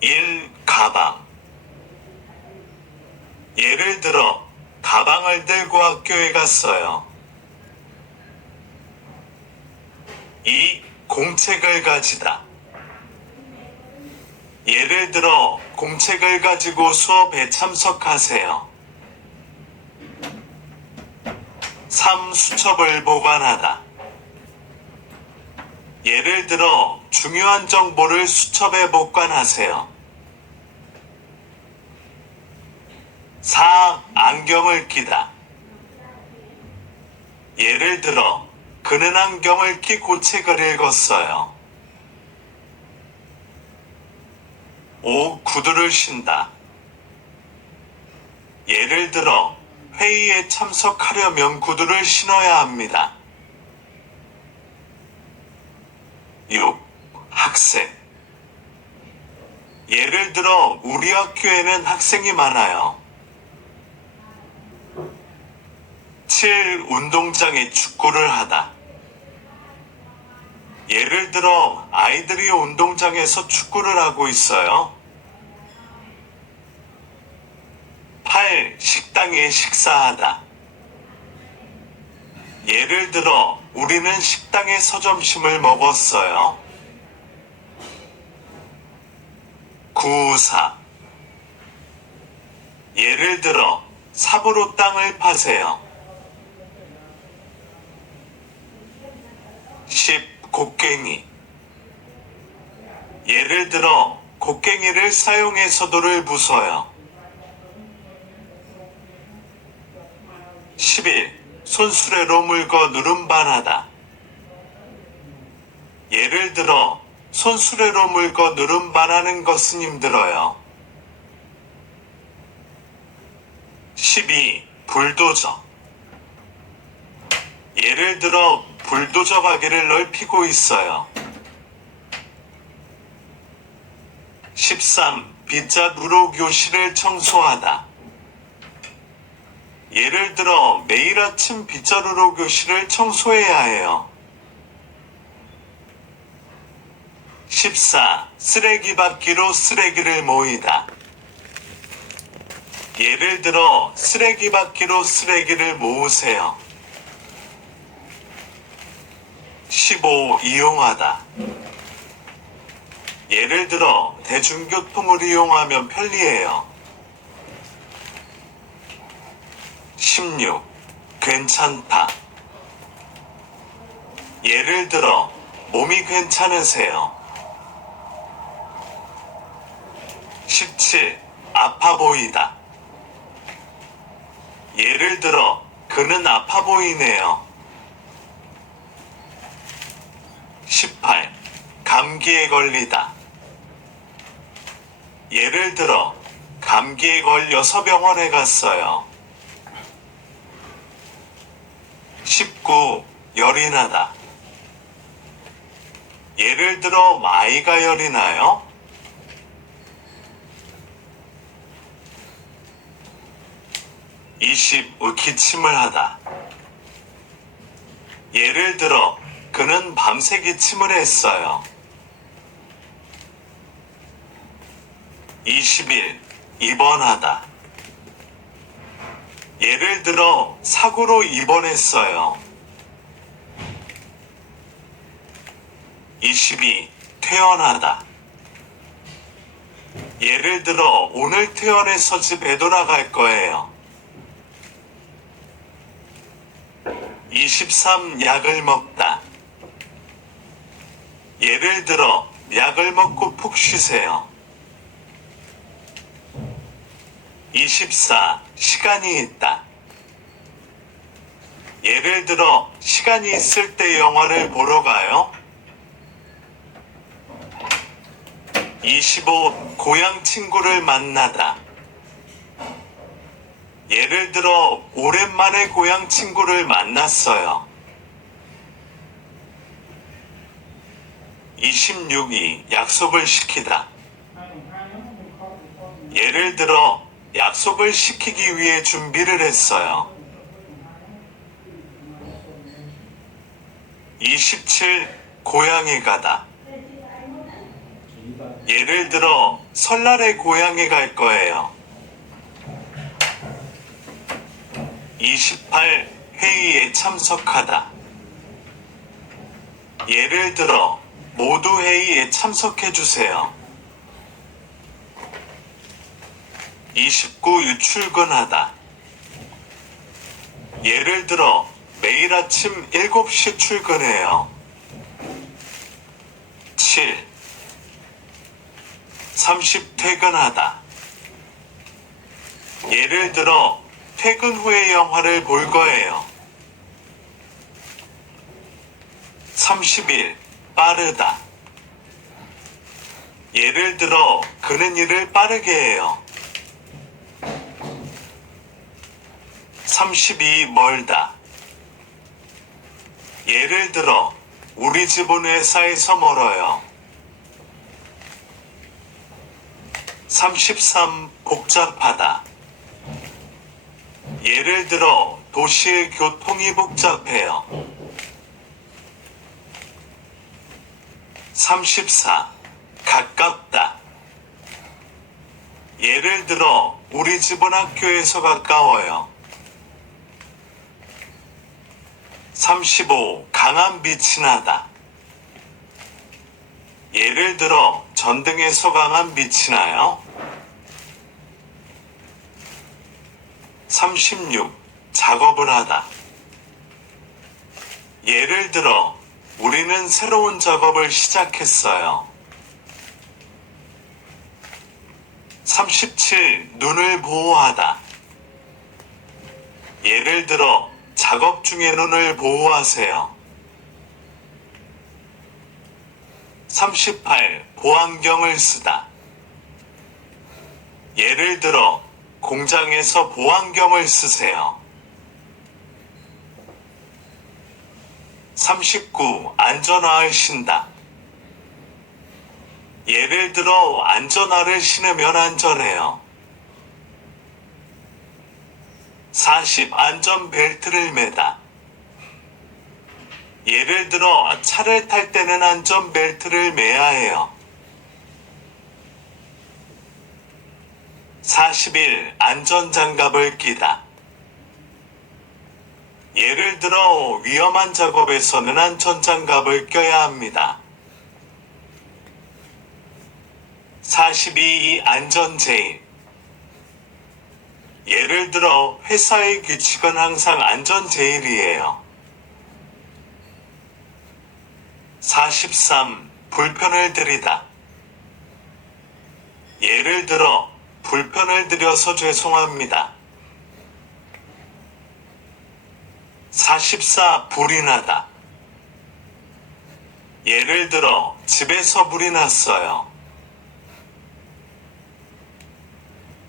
1. 가방. 예를 들어 가방을 들고 학교에 갔어요. 2. 공책을 가지다. 예를 들어 공책을 가지고 수업에 참석하세요. 3. 수첩을 보관하다. 예를 들어 중요한 정보를 수첩에 보관하세요. 4. 안경을 끼다. 예를 들어 그는 안경을 끼고 책을 읽었어요. 5. 구두를 신다. 예를 들어 회의에 참석하려면 구두를 신어야 합니다. 6. 학생. 예를 들어 우리 학교에는 학생이 많아요. 7. 운동장에 축구를 하다. 예를 들어 아이들이 운동장에서 축구를 하고 있어요. 8. 식당에 식사하다. 예를 들어 우리는 식당에서 점심을 먹었어요. 9. 사. 예를 들어 삽으로 땅을 파세요. 10. 곡괭이. 예를 들어 곡괭이를 사용해서 돌을 부숴요. 11. 손수레로 물고 누름반하다. 예를 들어 손수레로 물고 누름반하는 것은 힘들어요. 12. 불도저. 예를 들어 불도저 가게를 넓히고 있어요. 13. 빗자루로 교실을 청소하다. 예를 들어 매일 아침 빗자루로 교실을 청소해야 해요. 14. 쓰레기 바퀴로 쓰레기를 모이다. 예를 들어 쓰레기 바퀴로 쓰레기를 모으세요. 15. 이용하다. 예를 들어 대중교통을 이용하면 편리해요. 16. 괜찮다. 예를 들어 몸이 괜찮으세요. 17. 아파 보이다. 예를 들어 그는 아파 보이네요. 18. 감기에 걸리다. 예를 들어 감기에 걸려서 병원에 갔어요. 19. 열이 나다. 예를 들어 아이가 열이 나요. 20. 기침을 하다. 예를 들어 그는 밤새 기침을 했어요. 21. 입원하다. 예를 들어 사고로 입원했어요. 22. 퇴원하다. 예를 들어 오늘 퇴원해서 집에 돌아갈 거예요. 23. 약을 먹다. 예를 들어 약을 먹고 푹 쉬세요. 24. 시간이 있다. 예를 들어 시간이 있을 때 영화를 보러 가요. 25. 고향 친구를 만나다. 예를 들어 오랜만에 고향 친구를 만났어요. 26이 약속을 시키다. 예를 들어 약속을 시키기 위해 준비를 했어요. 27. 고향에 가다. 예를 들어 설날에 고향에 갈 거예요. 28. 회의에 참석하다. 예를 들어, 모두 회의에 참석해 주세요. 29. 출근하다. 예를 들어, 매일 아침 7시 출근해요. 7. 30. 퇴근하다. 예를 들어, 퇴근 후에 영화를 볼 거예요. 31. 빠르다. 예를 들어, 그는 일을 빠르게 해요. 32. 멀다. 예를 들어, 우리 집은 회사에서 멀어요. 33. 복잡하다. 예를 들어, 도시의 교통이 복잡해요. 34. 가깝다. 예를 들어, 우리 집은 학교에서 가까워요. 35. 강한 빛이 나다. 예를 들어, 전등에서 강한 빛이 나요. 36. 작업을 하다. 예를 들어, 우리는 새로운 작업을 시작했어요. 37. 눈을 보호하다. 예를 들어, 작업 중에 눈을 보호하세요. 38. 보안경을 쓰다. 예를 들어, 공장에서 보안경을 쓰세요. 39. 안전화를 신다. 예를 들어, 안전화를 신으면 안전해요. 40. 안전벨트를 매다. 예를 들어, 차를 탈 때는 안전벨트를 매야 해요. 41. 안전장갑을 끼다. 예를 들어, 위험한 작업에서는 안전장갑을 껴야 합니다. 42. 안전제일. 예를 들어, 회사의 규칙은 항상 안전제일이에요. 43. 불편을 드리다. 예를 들어, 불편을 드려서 죄송합니다. 44. 불이 나다. 예를 들어, 집에서 불이 났어요.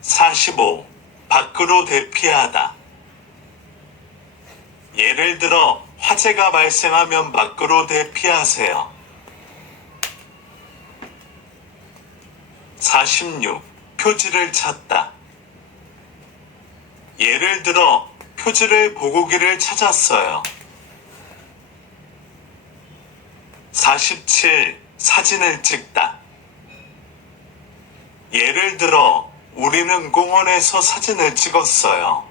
45. 밖으로 대피하다. 예를 들어, 화재가 발생하면 밖으로 대피하세요. 46. 표지를 찾다. 예를 들어, 표지를 보고기를 찾았어요. 47. 사진을 찍다. 예를 들어, 우리는 공원에서 사진을 찍었어요.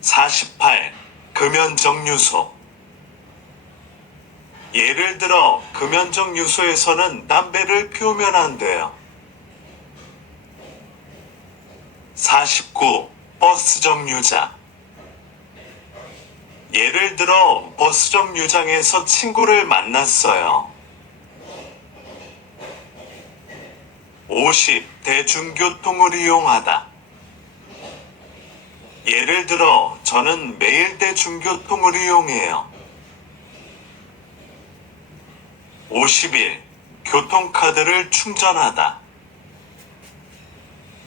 48. 금연정류소. 예를 들어, 금연정류소에서는 담배를 피우면 안 돼요. 49. 버스 정류장. 예를 들어, 버스 정류장에서 친구를 만났어요. 50. 대중교통을 이용하다. 예를 들어, 저는 매일 대중교통을 이용해요. 51. 교통카드를 충전하다.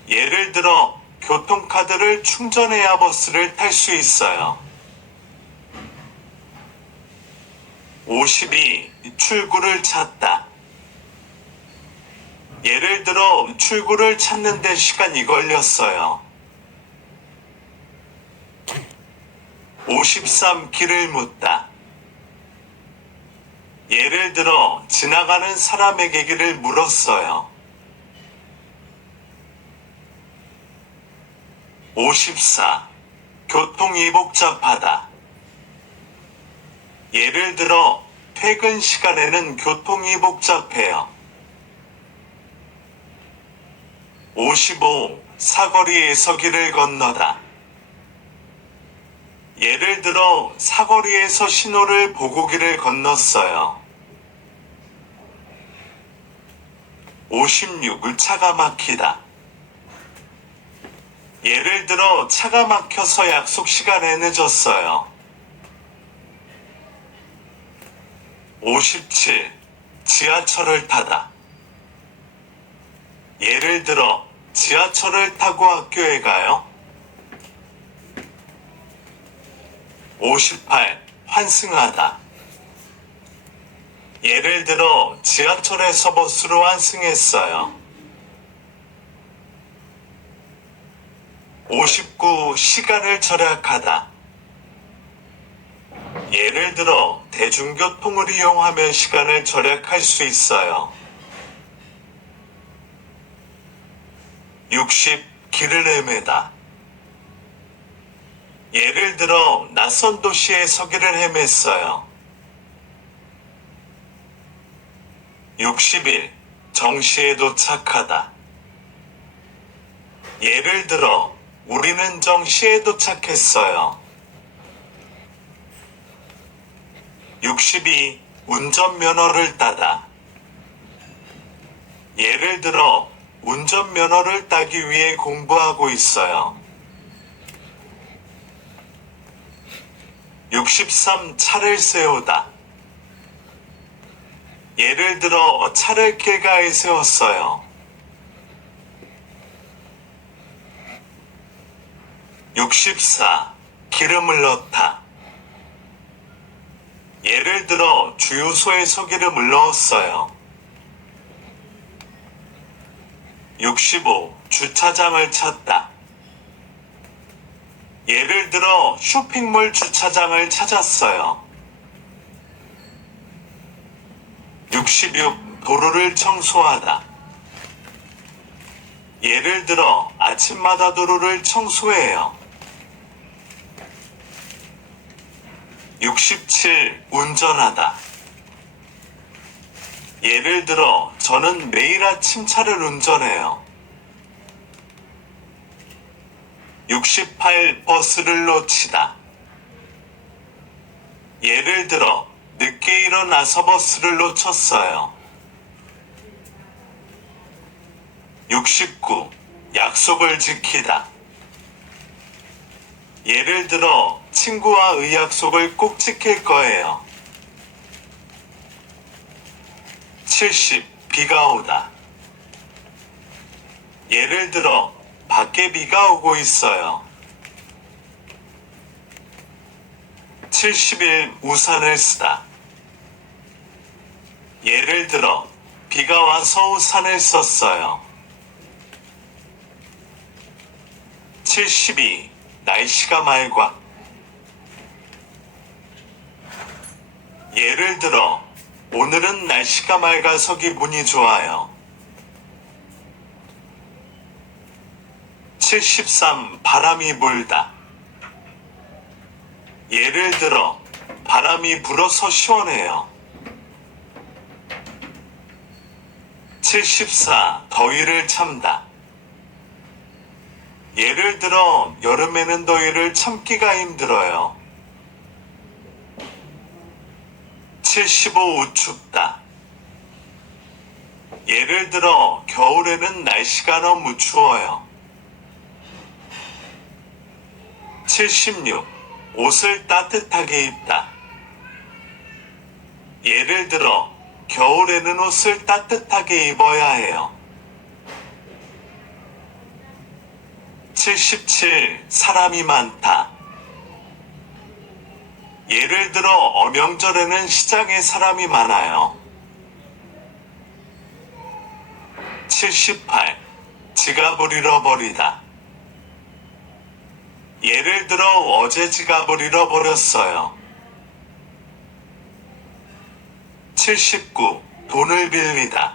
예를 들어, 교통카드를 충전해야 버스를 탈 수 있어요. 52. 출구를 찾다. 예를 들어, 출구를 찾는데 시간이 걸렸어요. 53. 길을 묻다. 예를 들어 지나가는 사람에게 길을 물었어요. 54. 교통이 복잡하다. 예를 들어 퇴근 시간에는 교통이 복잡해요. 55. 사거리에서 길을 건너다. 예를 들어 사거리에서 신호를 보고 길을 건넜어요. 56. 차가 막히다. 예를 들어 차가 막혀서 약속 시간에 늦었어요. 57. 지하철을 타다. 예를 들어 지하철을 타고 학교에 가요. 58. 환승하다. 예를 들어 지하철에서 버스로 환승했어요. 59. 시간을 절약하다. 예를 들어 대중교통을 이용하면 시간을 절약할 수 있어요. 60. 길을 헤매다. 예를 들어 낯선 도시에서 길을 헤맸어요. 61. 정시에 도착하다. 예를 들어 우리는 정시에 도착했어요. 62. 운전면허를 따다. 예를 들어 운전면허를 따기 위해 공부하고 있어요. 63. 차를 세우다. 예를 들어 차를 길가에 세웠어요. 64. 기름을 넣다. 예를 들어 주유소에서 기름을 넣었어요. 65. 주차장을 찾다. 예를 들어 쇼핑몰 주차장을 찾았어요. 66. 도로를 청소하다. 예를 들어 아침마다 도로를 청소해요. 67. 운전하다. 예를 들어 저는 매일 아침 차를 운전해요. 68. 버스를 놓치다. 예를 들어 늦게 일어나서 버스를 놓쳤어요. 69. 약속을 지키다. 예를 들어 친구와 의약속을 꼭 지킬 거예요. 70. 비가 오다. 예를 들어 밖에 비가 오고 있어요. 71. 우산을 쓰다. 예를 들어 비가 와서 우산을 썼어요. 72. 날씨가 맑아. 예를 들어 오늘은 날씨가 맑아서 기분이 좋아요. 73. 바람이 불다. 예를 들어 바람이 불어서 시원해요. 74. 더위를 참다. 예를 들어 여름에는 더위를 참기가 힘들어요. 75. 춥다. 예를 들어 겨울에는 날씨가 너무 추워요. 76. 옷을 따뜻하게 입다. 예를 들어 겨울에는 옷을 따뜻하게 입어야 해요. 77. 사람이 많다. 예를 들어 어명절에는 시장에 사람이 많아요. 78. 지갑을 잃어버리다. 예를 들어 어제 지갑을 잃어버렸어요. 79. 돈을 빌리다.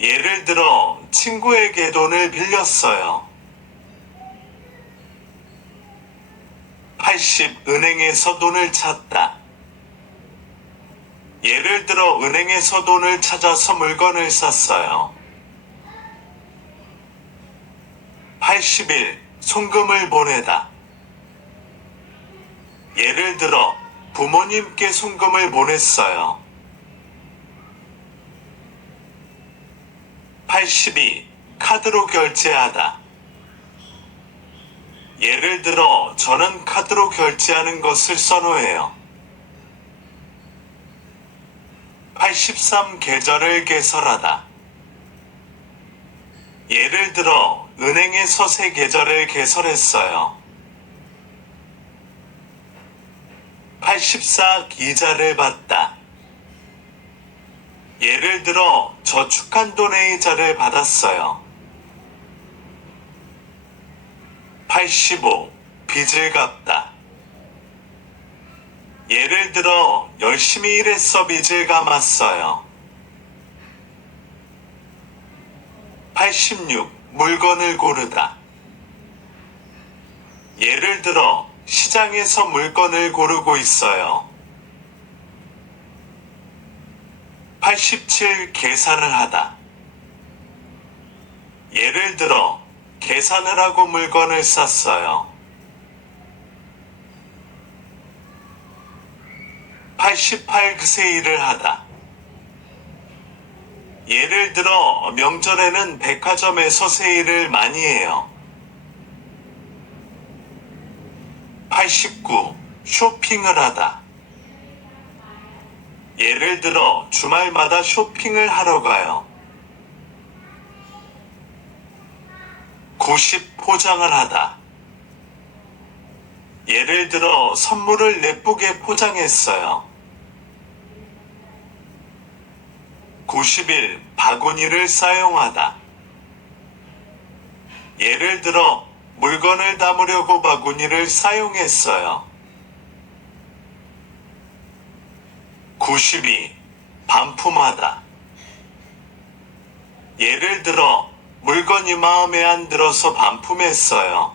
예를 들어 친구에게 돈을 빌렸어요. 80. 은행에서 돈을 찾다. 예를 들어 은행에서 돈을 찾아서 물건을 샀어요. 81. 송금을 보내다. 예를 들어 부모님께 송금을 보냈어요. 82. 카드로 결제하다. 예를 들어 저는 카드로 결제하는 것을 선호해요. 83. 계좌를 개설하다. 예를 들어 은행에서 새 계좌를 개설했어요. 84. 이자를 받다. 예를 들어 저축한돈의 이자를 받았어요. 85. 빚을 갚다. 예를 들어 열심히 일해서 빚을 감았어요. 86. 물건을 고르다. 예를 들어 시장에서 물건을 고르고 있어요. 87. 계산을 하다. 예를 들어 계산을 하고 물건을 샀어요. 88. 그새 일을 하다. 예를 들어 명절에는 백화점에서 세일을 많이 해요. 89. 쇼핑을 하다. 예를 들어 주말마다 쇼핑을 하러 가요. 90. 포장을 하다. 예를 들어 선물을 예쁘게 포장했어요. 91. 바구니를 사용하다. 예를 들어 물건을 담으려고 바구니를 사용했어요. 92. 반품하다. 예를 들어 물건이 마음에 안 들어서 반품했어요.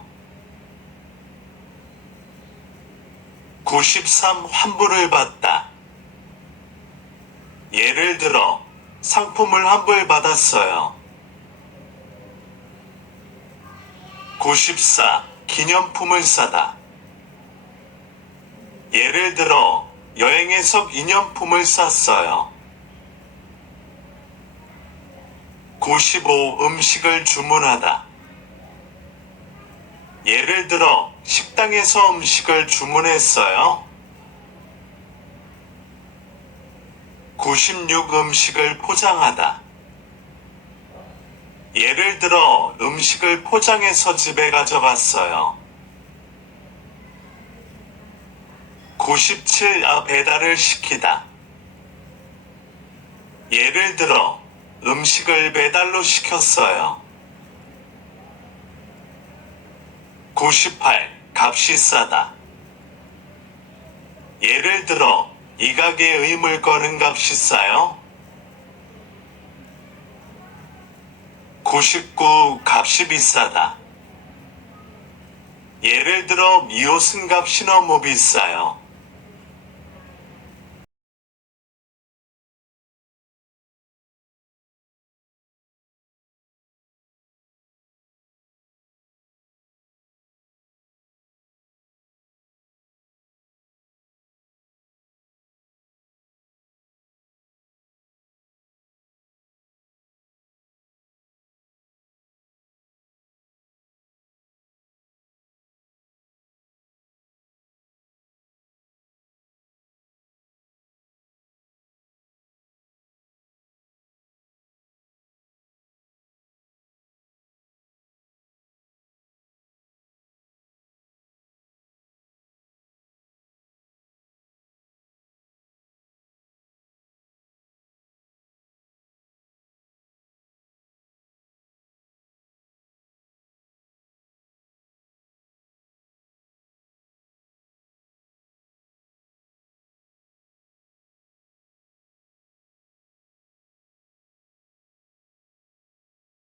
93. 환불을 받다. 예를 들어 상품을 환불받았어요. 94. 기념품을 사다. 예를 들어 여행에서 기념품을 샀어요. 95. 음식을 주문하다. 예를 들어 식당에서 음식을 주문했어요. 96. 음식을 포장하다. 예를 들어 음식을 포장해서 집에 가져갔어요. 97. 배달을 시키다. 예를 들어 음식을 배달로 시켰어요. 98. 값이 싸다. 예를 들어 이 가게의 물건은 값이 싸요. 99. 값이 비싸다. 예를 들어 이 옷은 값이 너무 비싸요.